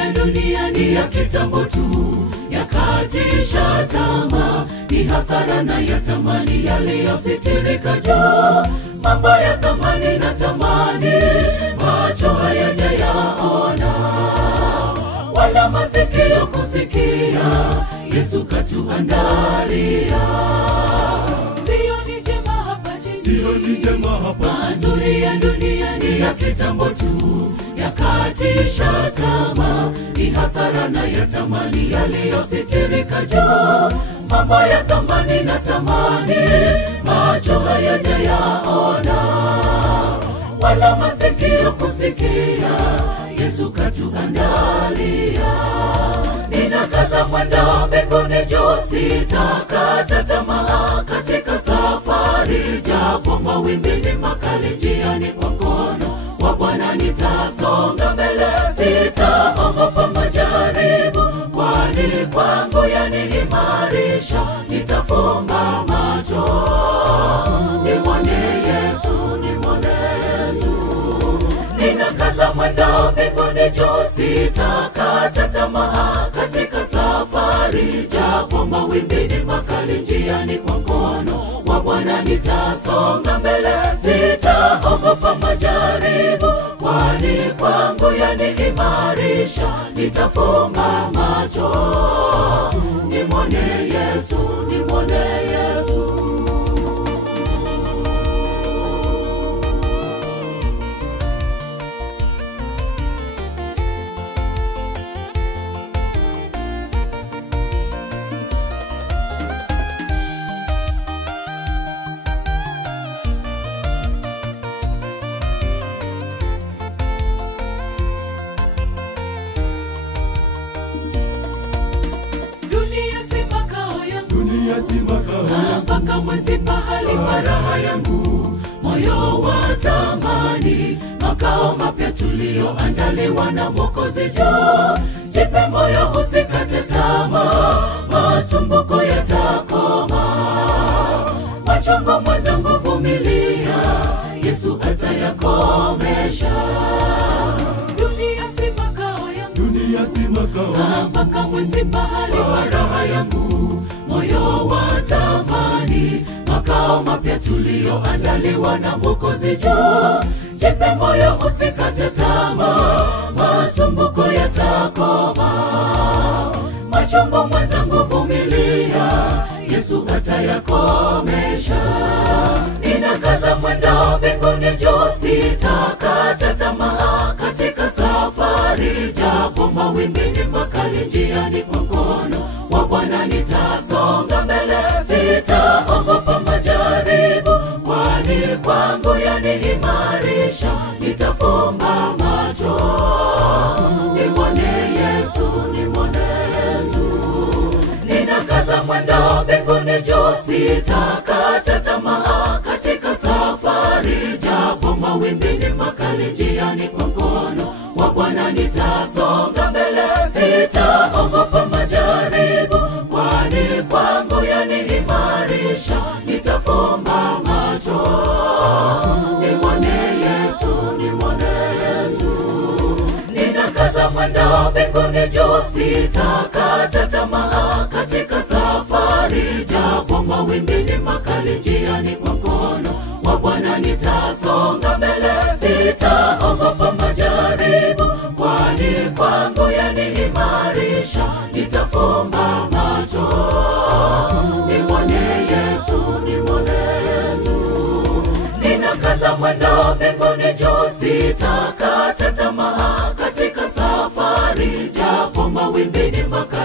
ya dunia ni ya kitambo tu, yakatisha tamaa, ni hasara na yatamani yaliyositirika juu. Mambo ya thamani na tamani, macho hayajayaona, wala masikio kusikia, Yesu katuandalia. Sioni jema hapa, mazuri ya dunia ni ya kitambo tu, yakatisha tamaa, ni hasara na yatamani yaliyositirika juu. Mambo ya thamani na tamani, macho hayajayaona, wala masikio kusikia, Yesu katuandalia. Ninakaza mwendo mbinguni juu, sitakata tamaa katika safari, japo mawimbi ni makali njiani, kwa mkono wa Bwana nitasonga mbele. Sitaogopa majaribu, kwani kwangu yaniimarisha. Nitafumba macho nimwone Yesu, nimwone Yesu. Ninakaza mwendo mbinguni juu, sitakata tamaa katika safari, japo mawimbi ni makali njiani, kwa mkono wa Bwana nitasonga mbele. Sitaogopa majaribu, kwani kwangu yaniimarisha. Nitafumba macho nimwone Yesu, nimwone Yesu. Mpaka mwezi pahali pa raha yangu, moyo wa tamani makao mapya tulioandaliwa na Mwokozi juu. Jipe moyo, usikate tamaa, masumbuko yatakoma. Machungu mwenzangu, vumilia, Yesu atayakomesha. Dunia si makao yangu, mpaka mwezi pahali pa raha yangu, moyo wa tamani makao mapya tulioandaliwa na Mwokozi juu. Jipe moyo, usikate tamaa, masumbuko yatakoma. Machungu mwenzangu, vumilia, Yesu atayakomesha. Ninakaza mwendo mbinguni juu, sitakata tamaa katika safari, japo mawimbi ni makali njiani, kwa mkono wa Bwana nitasonga mbele. Sitaogopa majaribu, kwani kwangu yaniimarisha. Nitafumba macho nimwone Yesu, nimwone Yesu. Ninakaza mwendo mbinguni juu, sitakata tamaa katika safari, japo mawimbi ni makali njiani, kwa mkono wa Bwana nitasonga mbele. Sitaogopa majaribu, kwani kwangu yaniimarisha. Nitafumba macho nimwone Yesu, nimwone Yesu. Ninakaza mwendo mbinguni juu, sitakata tamaa katika safari, japo mawimbi ni makali njiani, kwa mkono wa Bwana nitasonga mbele. Sitaogopa majaribu, kwani kwangu yaniimarisha. Nitafumba macho nimwone Yesu, nimwone Yesu. Ninakaza mwendo mbinguni juu, sitakata tamaa katika safari, japo mawimbi ni makali